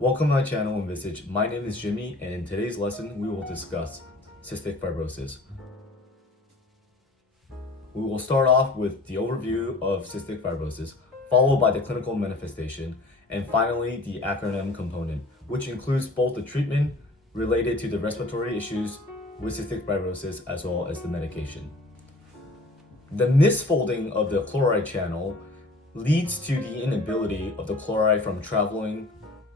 Welcome to my channel, Envisage. My name is Jimmy, and in today's lesson, we will discuss cystic fibrosis. We will start off with the overview of cystic fibrosis, followed by the clinical manifestation, and finally the acronym component, which includes both the treatment related to the respiratory issues with cystic fibrosis as well as the medication. The misfolding of the chloride channel leads to the inability of the chloride from traveling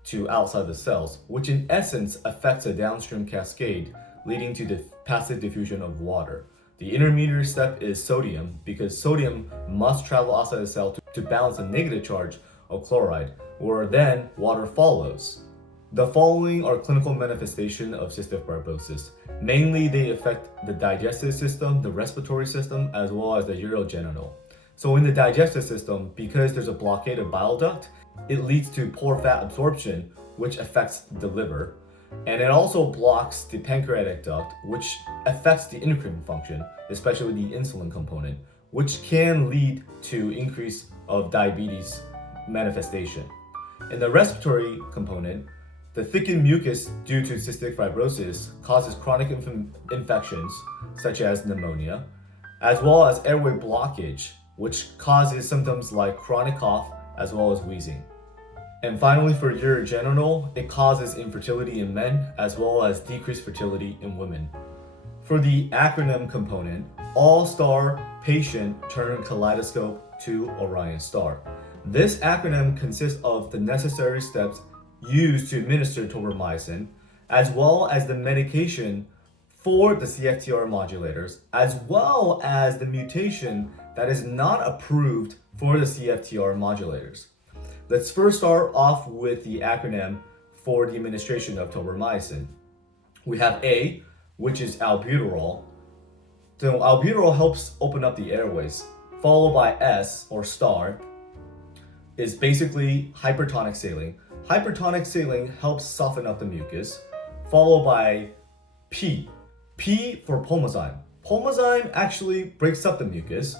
to outside the cells, which in essence affects a downstream cascade, leading to the passive diffusion of water. The intermediate step is sodium, because sodium must travel outside the cell to balance the negative charge of chloride, where then water follows. The following are clinical manifestations of cystic fibrosis. Mainly, they affect the digestive system, the respiratory system, as well as the urogenital. So in the digestive system, because there's a blockade of bile duct, it leads to poor fat absorption, which affects the liver. And it also blocks the pancreatic duct, which affects the endocrine function, especially the insulin component, which can lead to increase of diabetes manifestation. In the respiratory component, the thickened mucus due to cystic fibrosis causes chronic infections such as pneumonia, as well as airway blockage, which causes symptoms like chronic cough as well as wheezing. And finally, for urogenital, it causes infertility in men as well as decreased fertility in women. For the acronym component, all-star patient turn kaleidoscope to Orion star. This acronym consists of the necessary steps used to administer tobramycin, as well as the medication for the CFTR modulators, as well as the mutation that is not approved for the CFTR modulators. Let's first start off with the acronym for the administration of tobramycin. We have A, which is albuterol. So albuterol helps open up the airways, followed by S, or star, is basically hypertonic saline. Hypertonic saline helps soften up the mucus, followed by P. P for pulmozyme. Pulmozyme actually breaks up the mucus.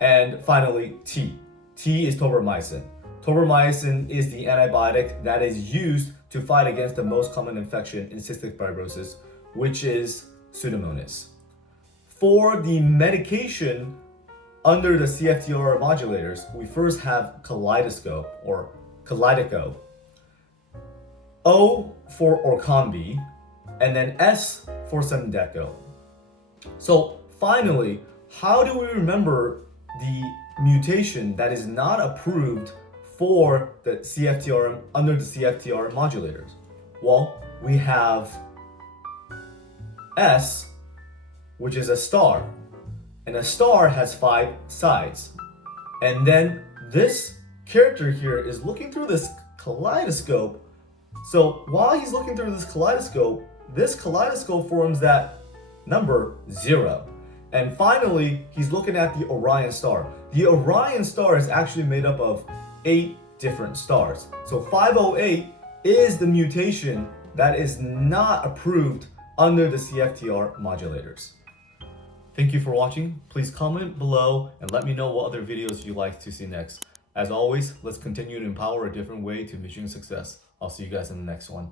And finally, T. T is tobramycin. Tobramycin is the antibiotic that is used to fight against the most common infection in cystic fibrosis, which is Pseudomonas. For the medication under the CFTR modulators, we first have kaleidoscope or kaleidocope. O for Orkambi, and then S for Symdeko. So finally, how do we remember the mutation that is not approved for the CFTR under the CFTR modulators? Well, we have S, which is a star, and a star has 5 sides. And then this character here is looking through this kaleidoscope. So while he's looking through this kaleidoscope forms that number 0. And finally, he's looking at the Orion star. The Orion star is actually made up of 8 different stars. So 508 is the mutation that is not approved under the CFTR modulators. Thank you for watching. Please comment below and let me know what other videos you'd like to see next. As always, let's continue to empower a different way to mission success. I'll see you guys in the next one.